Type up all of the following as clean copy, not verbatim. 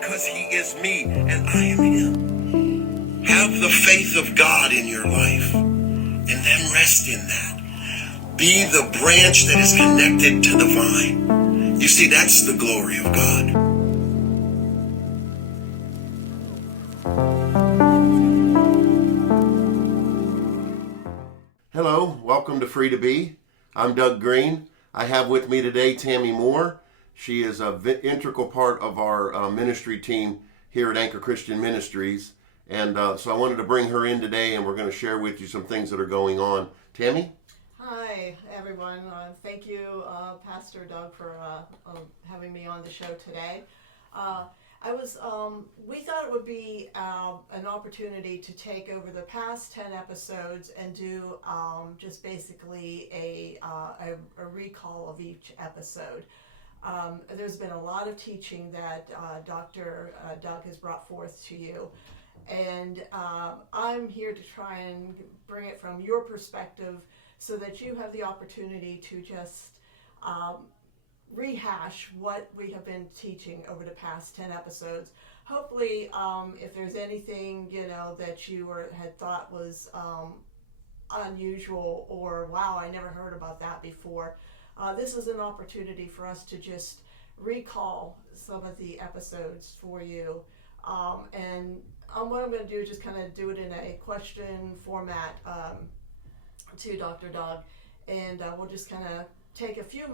because he is me and I am him. Have the faith of God in your life and then rest in that. Be the branch that is connected to the vine. You see, that's the glory of God. Hello, welcome to Free to Be. I'm Doug Greene. I have with me today Tammy Moore. She is an integral part of our ministry team here at Anchor Christian Ministries. And so I wanted to bring her in today, and we're going to share with you some things that are going on. Tammy? Hi, everyone. Thank you, Pastor Doug, for having me on the show today. We thought it would be an opportunity to take over the past 10 episodes and do just basically a recall of each episode. There's been a lot of teaching that Dr. Doug has brought forth to you, and I'm here to try and bring it from your perspective so that you have the opportunity to just rehash what we have been teaching over the past 10 episodes. Hopefully, if there's anything, that you had thought was unusual or, wow, I never heard about that before, this is an opportunity for us to just recall some of the episodes for you. And what I'm going to do is just kind of do it in a question format to Dr. Doug, and we'll just kind of take a few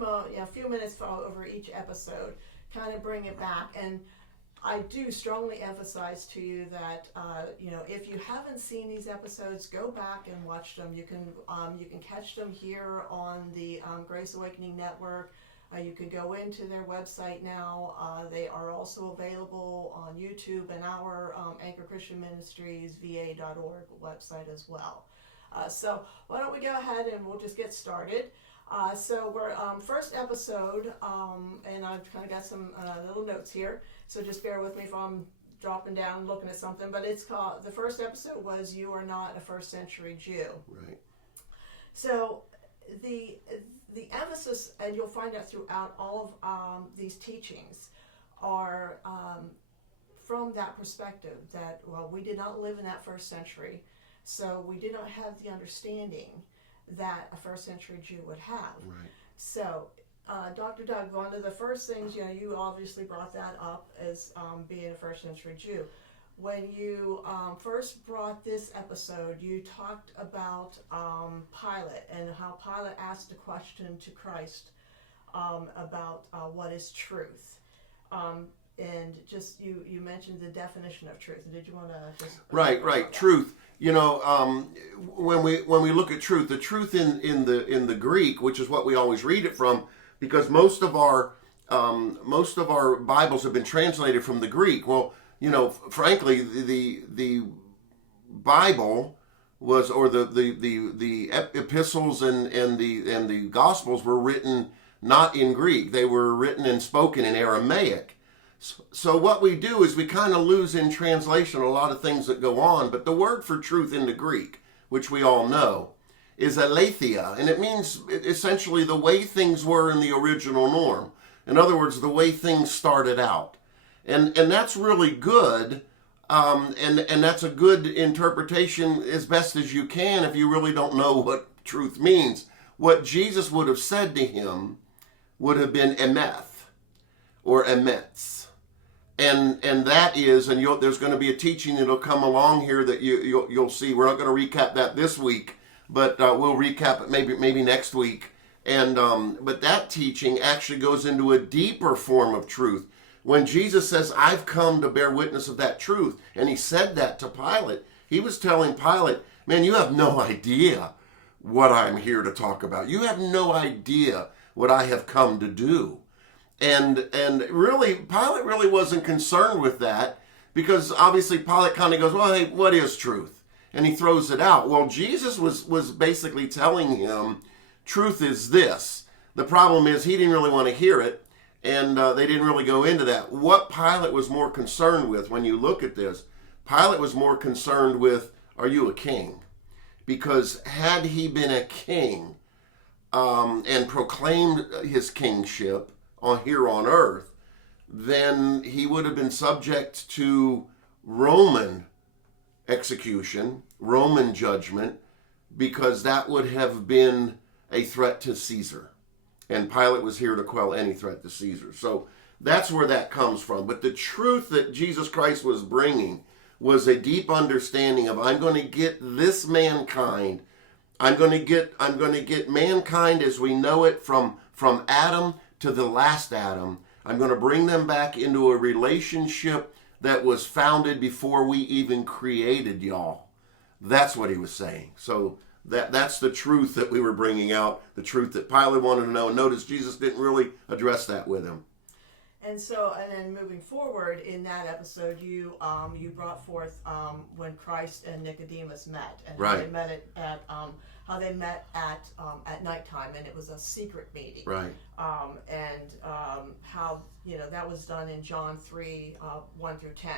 minutes over each episode, kind of bring it back. And I do strongly emphasize to you that if you haven't seen these episodes, go back and watch them. You can catch them here on the Grace Awakening Network. You can go into their website now. They are also available on YouTube and our Anchor Christian Ministries va.org website as well. So why don't we go ahead and we'll just get started. So we're first episode, and I've kind of got some little notes here, so just bear with me if I'm dropping down looking at something, but it's called, the first episode was You Are Not a First Century Jew. Right. So the emphasis, and you'll find out throughout all of these teachings, are from that perspective that, well, we did not live in that first century, so we did not have the understanding that a first century Jew would have. Right. So, Dr. Doug, one of the first things, you obviously brought that up as being a first century Jew. When you first brought this episode, you talked about Pilate and how Pilate asked a question to Christ about what is truth. And just you mentioned the definition of truth. Did you want to just... Right. Truth. When we look at truth, the truth in the Greek, which is what we always read it from, because most of our Bibles have been translated from the Greek. Well, frankly, the Bible was, or the epistles and the Gospels were written not in Greek. They were written and spoken in Aramaic. So what we do is we kind of lose in translation a lot of things that go on, but the word for truth in the Greek, which we all know, is aletheia, and it means essentially the way things were in the original norm. In other words, the way things started out. And that's really good, and that's a good interpretation as best as you can if you really don't know what truth means. What Jesus would have said to him would have been emeth, or emetz. And that is, and there's going to be a teaching that'll come along here that you'll see. We're not going to recap that this week, but we'll recap it maybe next week. And but that teaching actually goes into a deeper form of truth. When Jesus says, "I've come to bear witness of that truth," and he said that to Pilate, he was telling Pilate, "Man, you have no idea what I'm here to talk about. You have no idea what I have come to do." And really, Pilate really wasn't concerned with that, because obviously Pilate kind of goes, well, hey, what is truth? And he throws it out. Well, Jesus was basically telling him, truth is this. The problem is he didn't really want to hear it, and they didn't really go into that. What Pilate was more concerned with, when you look at this, Pilate was more concerned with, are you a king? Because had he been a king and proclaimed his kingship here on earth, then he would have been subject to Roman execution, Roman judgment, because that would have been a threat to Caesar. And Pilate was here to quell any threat to Caesar. So that's where that comes from. But the truth that Jesus Christ was bringing was a deep understanding of, I'm going to get this mankind. I'm going to get mankind as we know it from Adam to the last Adam. I'm going to bring them back into a relationship that was founded before we even created y'all. That's what he was saying. So that's the truth that we were bringing out, the truth that Pilate wanted to know. And notice Jesus didn't really address that with him. And then moving forward in that episode, you brought forth when Christ and Nicodemus met, and right. how they met at nighttime, and it was a secret meeting. Right. How that was done in John 3 1 through 10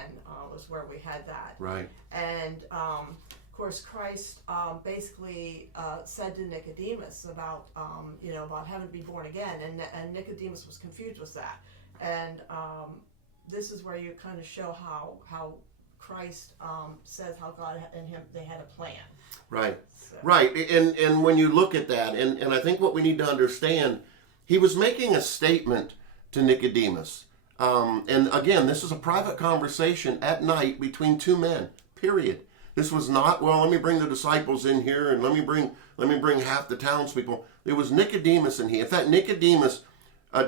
was where we had that. Right. And of course, Christ basically said to Nicodemus about having to be born again, and Nicodemus was confused with that. And this is where you kind of show how Christ says how God and him, they had a plan. Right. So. Right. And when you look at that, and I think what we need to understand, he was making a statement to Nicodemus. And again, this is a private conversation at night between two men, period. This was not, well, let me bring the disciples in here and let me bring half the townspeople. It was Nicodemus and he. In fact, Nicodemus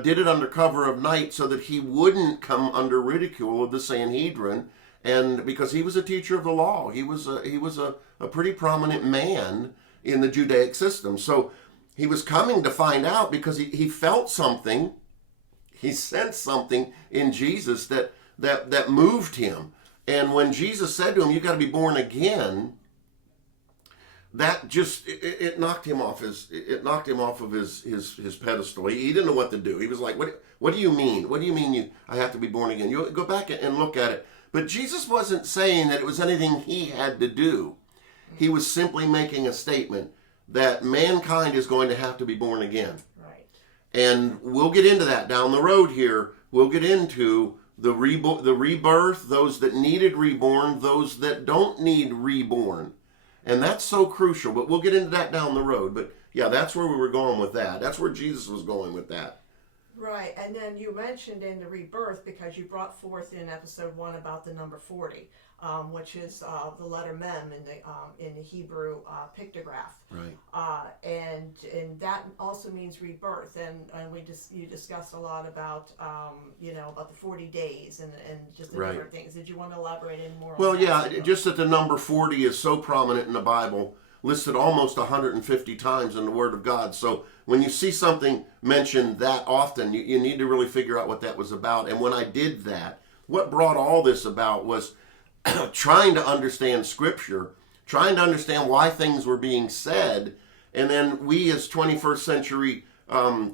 did it under cover of night so that he wouldn't come under ridicule of the Sanhedrin, and because he was a teacher of the law, he was a pretty prominent man in the Judaic system. So he was coming to find out because he felt something, he sensed something in Jesus that moved him. And when Jesus said to him, "You got to be born again," that just it knocked him off of his pedestal. He didn't know what to do. He was like, "What do you mean? What do you mean I have to be born again?" You go back and look at it. But Jesus wasn't saying that it was anything he had to do. He was simply making a statement that mankind is going to have to be born again. Right. And we'll get into that down the road here. We'll get into the rebirth, those that needed reborn, those that don't need reborn. And that's so crucial, but we'll get into that down the road. But yeah, that's where we were going with that. That's where Jesus was going with that. Right, and then you mentioned in the rebirth, because you brought forth in episode 1 about the number 40, which is the letter Mem in the Hebrew pictograph. Right. And that also means rebirth, and you discussed a lot about about the 40 days and just the right. different things. Did you want to elaborate any more? Well, on that? yeah, just that the number 40 is so prominent in the Bible, listed almost 150 times in the Word of God. So when you see something mentioned that often, you need to really figure out what that was about. And when I did that, what brought all this about was trying to understand Scripture, trying to understand why things were being said, and then we as 21st century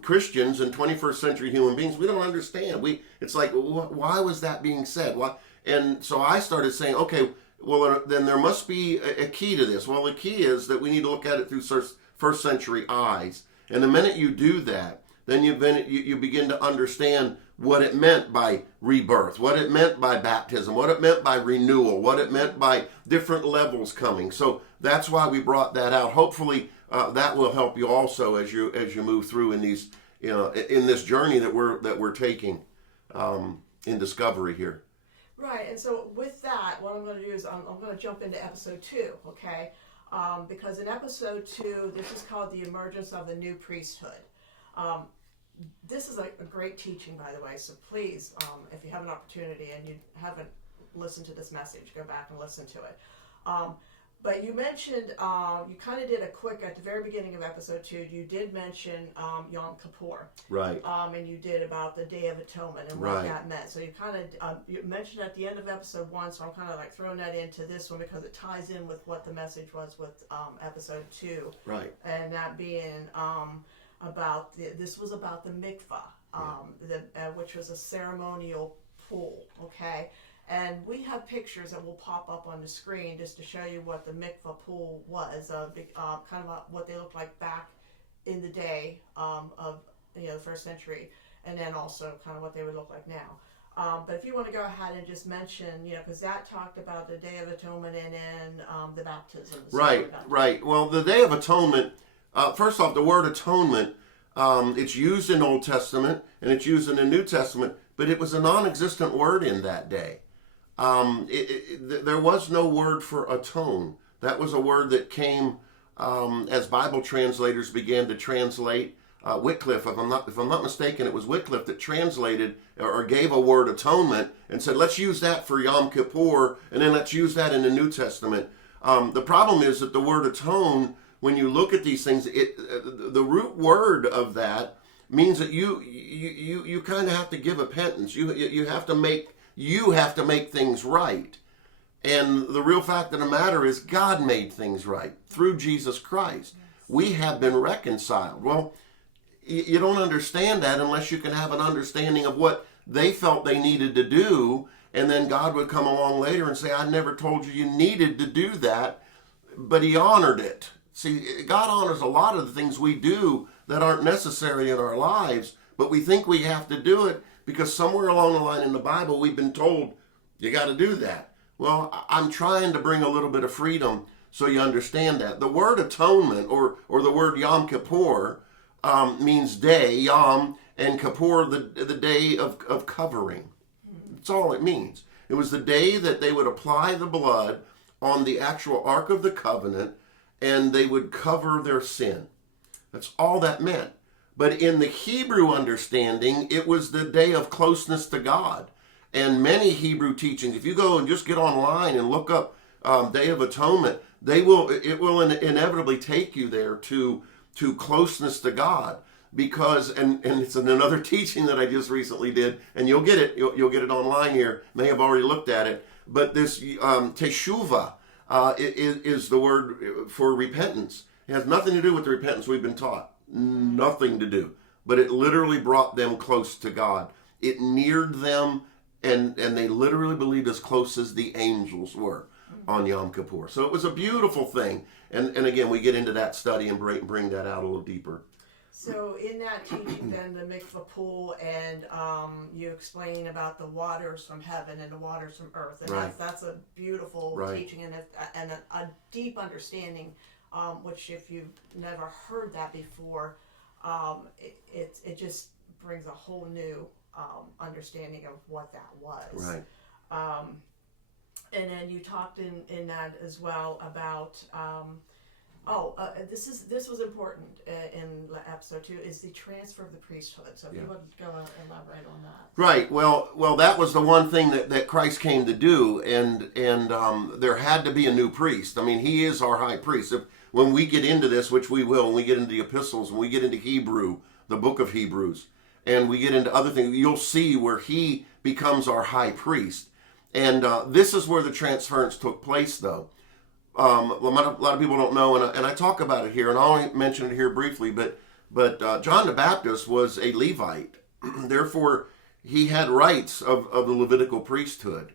Christians and 21st century human beings, we don't understand. It's like, why was that being said? Why? And so I started saying, okay, well, then there must be a key to this. Well, the key is that we need to look at it through first century eyes. And the minute you do that, then you begin to understand what it meant by rebirth, what it meant by baptism, what it meant by renewal, what it meant by different levels coming. So that's why we brought that out. Hopefully that will help you also as you move through in these in this journey that we're taking in discovery here. Right, and so with that, what I'm going to do is I'm going to jump into episode 2, okay? Because in episode 2, this is called The Emergence of the New Priesthood. This is a great teaching, by the way, so please, if you have an opportunity and you haven't listened to this message, go back and listen to it. But you mentioned, you kind of did a quick, at the very beginning of episode 2, you did mention Yom Kippur. Right. And you did about the Day of Atonement and what right. that meant. So you kind of, you mentioned at the end of episode 1, so I'm kind of like throwing that into this one because it ties in with what the message was with episode 2. Right. And that being this was about the mikvah, which was a ceremonial pool, okay? And we have pictures that will pop up on the screen just to show you what the mikvah pool was, kind of what they looked like back in the day of the first century, and then also kind of what they would look like now. But if you want to go ahead and just mention, because that talked about the Day of Atonement and then the baptism. Right. Well, the Day of Atonement, first off, the word atonement, it's used in Old Testament and it's used in the New Testament, but it was a non-existent word in that day. There was no word for atone. That was a word that came as Bible translators began to translate. Wycliffe, if I'm not mistaken, it was Wycliffe that translated or gave a word atonement and said, let's use that for Yom Kippur, and then let's use that in the New Testament. The problem is that the word atone, when you look at these things, the root word of that means that you kind of have to give a penance. You have to make things right. And the real fact of the matter is God made things right through Jesus Christ. We have been reconciled. Well, you don't understand that unless you can have an understanding of what they felt they needed to do, and then God would come along later and say, I never told you you needed to do that, but he honored it. See, God honors a lot of the things we do that aren't necessary in our lives, but we think we have to do it because somewhere along the line in the Bible we've been told you got to do that. Well, I'm trying to bring a little bit of freedom so you understand that. The word atonement or the word Yom Kippur means day, Yom, and Kippur, the day of covering. That's all it means. It was the day that they would apply the blood on the actual Ark of the Covenant and they would cover their sin. That's all that meant. But in the Hebrew understanding, it was the day of closeness to God. And many Hebrew teachings, if you go and just get online and look up Day of Atonement, it will inevitably take you there to closeness to God, because and it's in another teaching that I just recently did, and you'll get it online here. May have already looked at it, but this teshuvah is the word for repentance. It has nothing to do with the repentance we've been taught, nothing to do, but it literally brought them close to God. It neared them, and they literally believed as close as the angels were on Yom Kippur. So it was a beautiful thing. And again, we get into that study and bring that out a little deeper. So in that teaching, then the mikvah pool, and you explain about the waters from heaven and the waters from earth, and right. that's a beautiful teaching and a deep understanding, which if you've never heard that before, it just brings a whole new understanding of what that was. Right. And then you talked in that as well about this was important in episode 2, is the transfer of the priesthood. So if you would go elaborate on that. Right. Well, that was the one thing that Christ came to do, and there had to be a new priest. I mean, he is our high priest. When we get into this, which we will, when we get into the epistles, when we get into Hebrew, the book of Hebrews, and we get into other things, you'll see where he becomes our high priest. And this is where the transference took place, though. A lot of people don't know, and I talk about it here, and I'll only mention it here briefly, but John the Baptist was a Levite. Therefore, he had rights of the Levitical priesthood.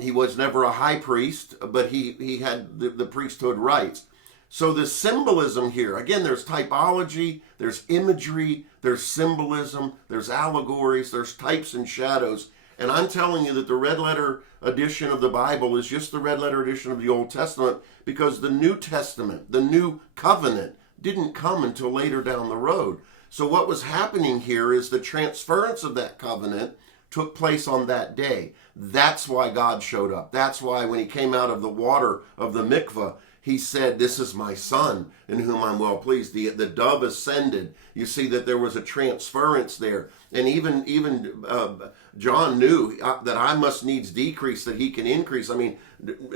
He was never a high priest, but he had the priesthood rights. So the symbolism here, again, there's typology, there's imagery, there's symbolism, there's allegories, there's types and shadows. And I'm telling you that the red letter edition of the Bible is just the red letter edition of the Old Testament, because the New Testament, the New Covenant, didn't come until later down the road. So what was happening here is the transference of that covenant took place on that day. That's why God showed up. That's why when he came out of the water of the mikvah, he said, "This is my son in whom I'm well pleased." The dove ascended. You see that there was a transference there. And even John knew that I must needs decrease, that he can increase. I mean,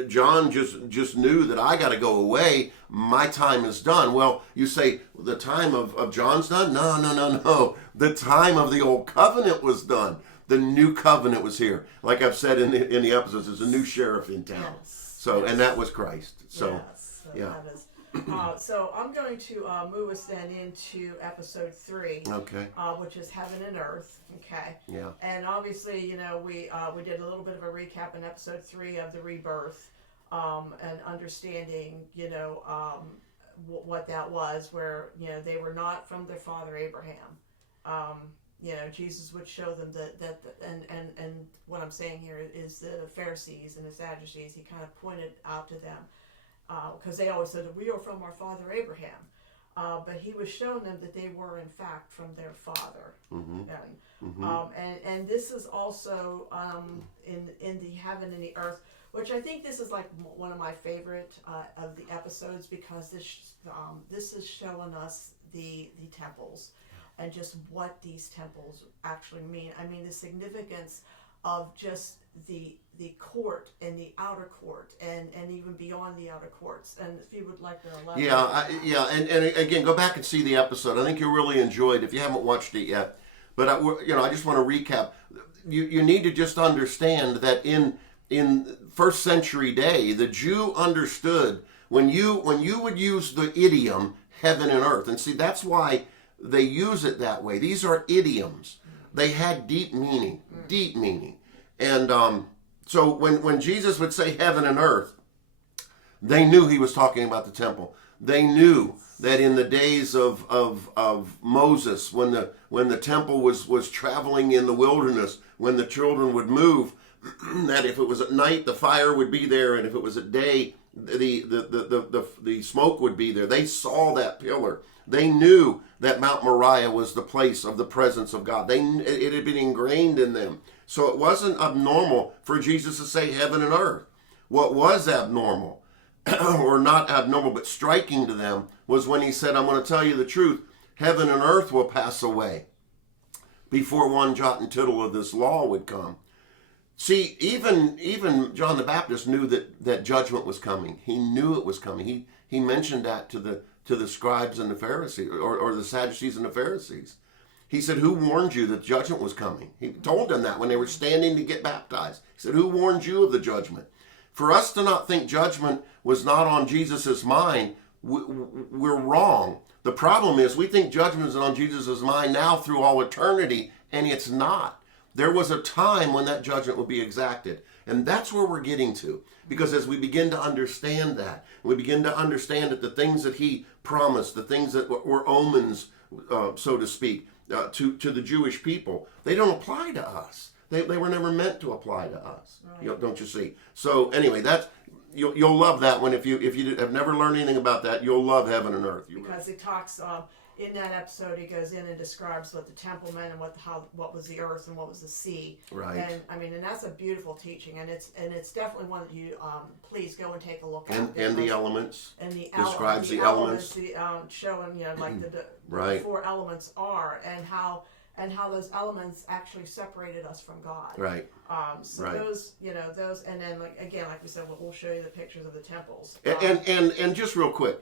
John just knew that I got to go away. My time is done. Well, you say, the time of John's done? No. The time of the old covenant was done. The new covenant was here. Like I've said in the episodes, there's a new sheriff in town. Yes. So, and that was Christ. So, yes. yeah. That is. So I'm going to move us then into episode 3, okay. Which is Heaven and Earth. Okay. Yeah. And obviously, we did a little bit of a recap in episode 3 of the rebirth, and understanding, what that was, where they were not from their father Abraham. Jesus would show them and what I'm saying here is the Pharisees and the Sadducees. He kind of pointed out to them because they always said that we are from our father Abraham, but he was showing them that they were in fact from their father. And this is also in the heaven and the earth, which I think this is like one of my favorite of the episodes, because this is showing us the temples and just what these temples actually mean. I mean, the significance of just the court and the outer court and even beyond the outer courts. And if you would like to elaborate. And again, go back and see the episode. I think you'll really enjoy it if you haven't watched it yet. But I just want to recap. You need to just understand that in first century day, the Jew understood when you would use the idiom heaven and earth, and see, that's why they use it that way. These are idioms. They had deep meaning. And so when Jesus would say heaven and earth, they knew he was talking about the temple. They knew that in the days of Moses, when the temple was traveling in the wilderness, when the children would move, that if it was at night, the fire would be there, and if it was at day, the smoke would be there. They saw that pillar. They knew that Mount Moriah was the place of the presence of God. It had been ingrained in them. So it wasn't abnormal for Jesus to say heaven and earth. What was abnormal, or not abnormal, but striking to them, was when he said, I'm going to tell you the truth, heaven and earth will pass away before one jot and tittle of this law would come. See, even John the Baptist knew that judgment was coming. He knew it was coming. He mentioned that to the scribes and the Pharisees, or the Sadducees and the Pharisees. He said, who warned you that judgment was coming? He told them that when they were standing to get baptized. He said, who warned you of the judgment? For us to not think judgment was not on Jesus' mind, we're wrong. The problem is we think judgment is on Jesus' mind now through all eternity, and it's not. There was a time when that judgment would be exacted. And that's where we're getting to. Because as we begin to understand that, we begin to understand that the things that he promised, the things that were omens, so to speak, to the Jewish people, they don't apply to us. They were never meant to apply to us. Right. Don't you see? So anyway, you'll love that one. If you have never learned anything about that, you'll love heaven and earth. Because it talks in that episode, he goes in and describes what the temple meant and what was the earth and what was the sea. Right. And I mean, and that's a beautiful teaching, and it's definitely one that you please go and take a look at. And the elements. And describes the elements. Showing like the right. four elements are and how those elements actually separated us from God. Right. So right. those, and then like we said, we'll show you the pictures of the temples. And just real quick,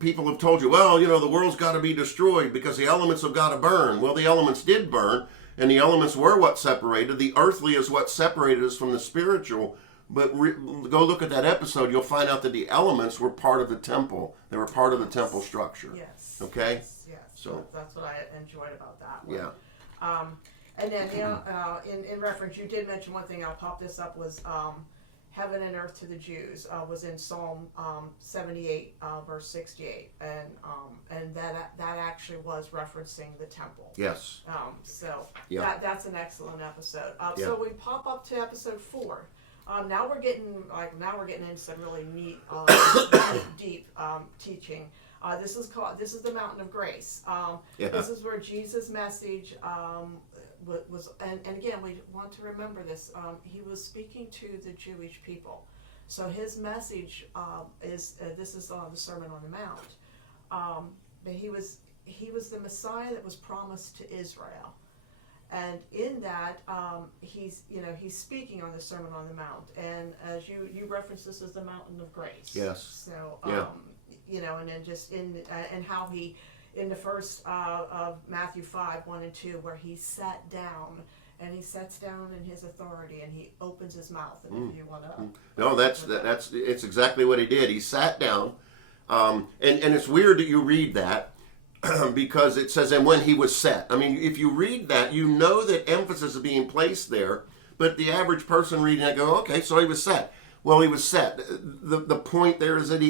people have told you, well, the world's got to be destroyed because the elements have got to burn. Well, the elements did burn, and the elements were what separated. The earthly is what separated us from the spiritual. But go look at that episode. You'll find out that the elements were part of the temple. They were part of the temple structure. Yes. Okay? Yes. So that's what I enjoyed about that one. Yeah. And then, in reference, you did mention one thing. I'll pop this up was heaven and earth to the Jews was in Psalm 78, verse 68, and that actually was referencing the temple. Yes. So yeah. That's an excellent episode. Yeah. So we pop up to episode 4. Now we're getting into some really neat, deep teaching. This is the Mountain of Grace. Yeah. This is where Jesus' message was, and again, we want to remember this. He was speaking to the Jewish people, so his message is this is the Sermon on the Mount. But he was the Messiah that was promised to Israel. And in that, he's speaking on the Sermon on the Mount, and as you reference, this as the Mountain of Grace. Yes. So, yeah. and then just and how he, in the first of Matthew 5, 1 and 2, where he sat down, and he sits down in his authority, and he opens his mouth. And if you want to, no, it's exactly what he did. He sat down, and it's weird that you read that. Because it says, and when he was set. I mean, if you read that, you know that emphasis is being placed there, but the average person reading it go, okay, so he was set. Well, he was set. The point there is that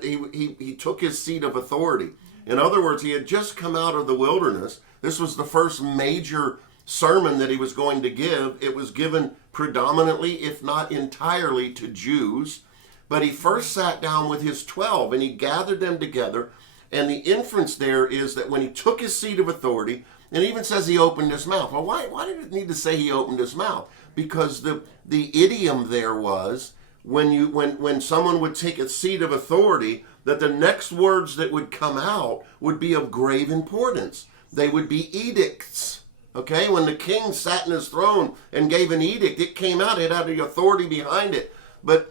he took his seat of authority. In other words, he had just come out of the wilderness. This was the first major sermon that he was going to give. It was given predominantly, if not entirely, to Jews. But he first sat down with his 12 and he gathered them together. And the inference there is that when he took his seat of authority, and it even says he opened his mouth. Well, why did it need to say he opened his mouth? Because the idiom there was when someone would take a seat of authority, that the next words that would come out would be of grave importance. They would be edicts. Okay, when the king sat in his throne and gave an edict, it came out, it had the authority behind it. But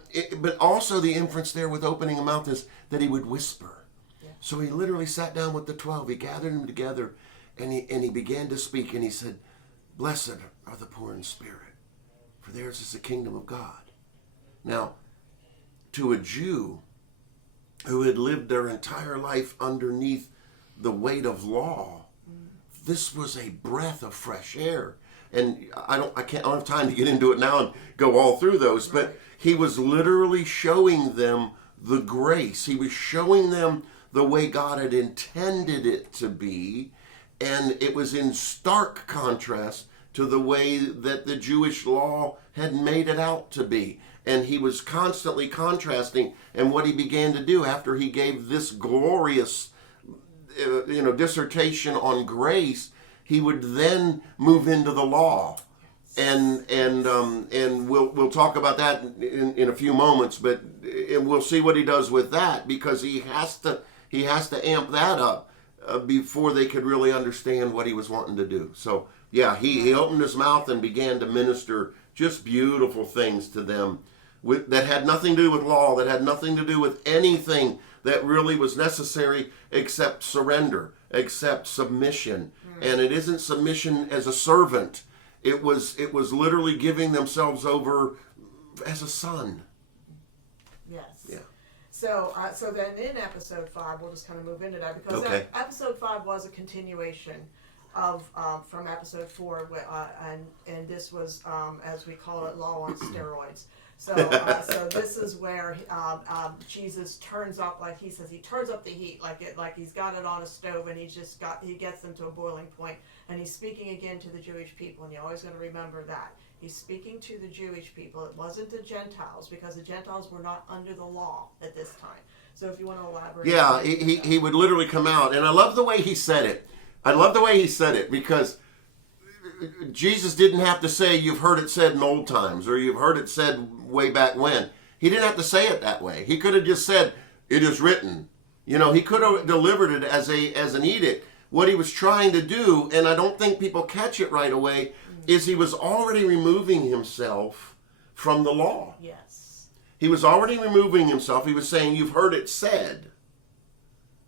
also the inference there with opening a mouth is that he would whisper. Yeah. So he literally sat down with the 12, he gathered them together, and he began to speak, and he said, "Blessed are the poor in spirit, for theirs is the kingdom of God." Now, to a Jew who had lived their entire life underneath the weight of law, this was a breath of fresh air. And I don't have time to get into it now and go all through those, but he was literally showing them the grace. He was showing them the way God had intended it to be, and it was in stark contrast to the way that the Jewish law had made it out to be. And he was constantly contrasting, and what he began to do after he gave this glorious dissertation on grace, he would then move into the law, and we'll talk about that in a few moments. But we'll see what he does with that, because he has to amp that up before they could really understand what he was wanting to do. So yeah, he opened his mouth and began to minister just beautiful things to them that had nothing to do with law, that had nothing to do with anything that really was necessary except surrender, except submission. And it isn't submission as a servant. It was literally giving themselves over as a son. Yes. Yeah. So then in episode 5, we'll just kind of move into that, because episode 5 was a continuation of from episode 4, and this was as we call it, law on steroids. So this is where Jesus turns up, like he says, he turns up the heat, like he's got it on a stove, and he gets them to a boiling point, and he's speaking again to the Jewish people, and you're always going to remember that. He's speaking to the Jewish people. It wasn't the Gentiles, because the Gentiles were not under the law at this time. So if you want to elaborate. Yeah, he would literally come out, and I love the way he said it. Because Jesus didn't have to say, "You've heard it said in old times," or "You've heard it said way back when." He didn't have to say it that way. He could have just said, "It is written." He could have delivered it as an edict. What he was trying to do, and I don't think people catch it right away, is he was already removing himself from the law. Yes. He was already removing himself. He was saying, "You've heard it said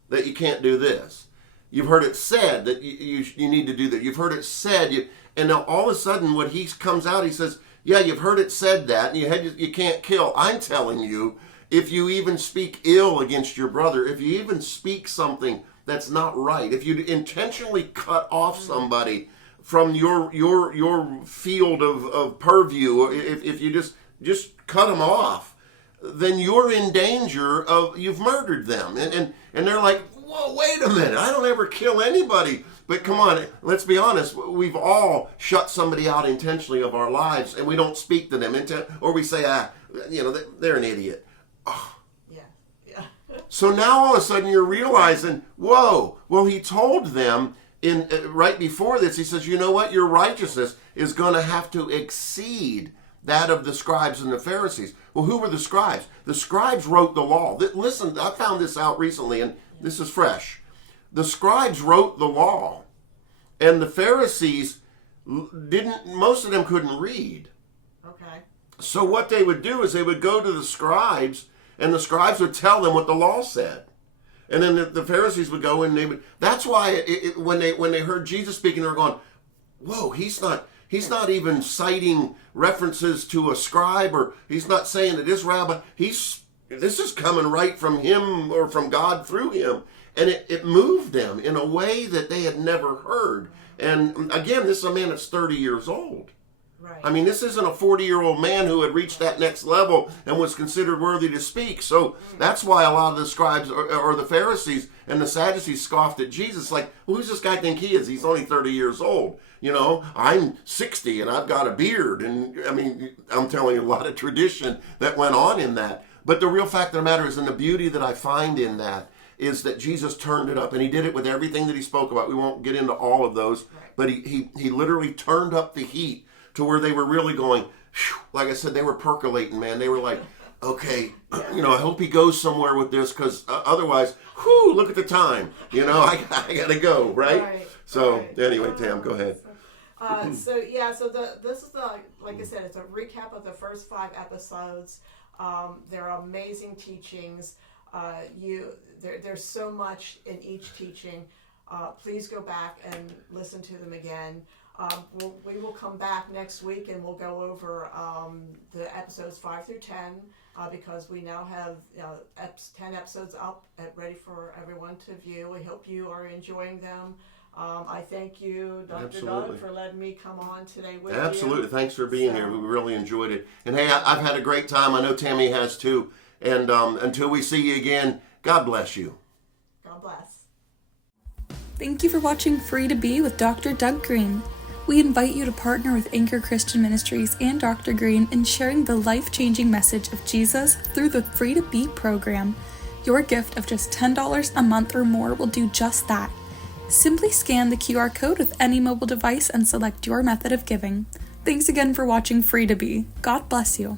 that you can't do this. You've heard it said that you need to do that. You've heard it said." And now all of a sudden when he comes out, he says, "Yeah, you've heard it said that, and you can't kill. I'm telling you, if you even speak ill against your brother, if you even speak something that's not right, if you intentionally cut off somebody from your field of purview, if you just cut them off, then you're in danger of, you've murdered them." And they're like, "Whoa, wait a minute, I don't ever kill anybody." But come on, let's be honest, we've all shut somebody out intentionally of our lives, and we don't speak to them, or we say, they're an idiot. Oh. Yeah. So now all of a sudden you're realizing, whoa, well, he told them right before this, he says, "You know what, your righteousness is going to have to exceed that of the scribes and the Pharisees." Well, who were the scribes? The scribes wrote the law. Listen, I found this out recently, and this is fresh. The scribes wrote the law, and the Pharisees most of them couldn't read. Okay. So what they would do is they would go to the scribes, and the scribes would tell them what the law said. And then the Pharisees would go and that's why when they heard Jesus speaking, they were going, "Whoa, he's not even citing references to a scribe, or he's not saying that this rabbi, this is coming right from him or from God through him." And it moved them in a way that they had never heard. And again, this is a man that's 30 years old. Right. I mean, this isn't a 40-year-old man who had reached that next level and was considered worthy to speak. So that's why a lot of the scribes or the Pharisees and the Sadducees scoffed at Jesus. Like, who's this guy think he is? He's only 30 years old. You know, I'm 60 and I've got a beard. And I mean, I'm telling you, a lot of tradition that went on in that. But the real fact of the matter is, and the beauty that I find in that, is that Jesus turned it up, and he did it with everything that he spoke about. We won't get into all of those, but he literally turned up the heat to where they were really going, whew, like I said, they were percolating, man. They were like, okay, you know, I hope he goes somewhere with this, because otherwise, whew, look at the time. You know, I got to go, right? So anyway, Tam, go ahead. This is like I said, it's a recap of the first 5 episodes. They're amazing teachings. There's so much in each teaching. Please go back and listen to them again. We will come back next week and we'll go over the episodes 5 through 10 because we now have 10 episodes up and ready for everyone to view. We hope you are enjoying them. I thank you, Dr. Doug, for letting me come on today with you. Absolutely. Thanks for being here. We really enjoyed it. And hey, I've had a great time. I know Tammy has too. And until we see you again, God bless you. God bless. Thank you for watching Free to Be with Dr. Doug Greene. We invite you to partner with Anchor Christian Ministries and Dr. Greene in sharing the life-changing message of Jesus through the Free to Be program. Your gift of just $10 a month or more will do just that. Simply scan the QR code with any mobile device and select your method of giving. Thanks again for watching Free to Be. God bless you.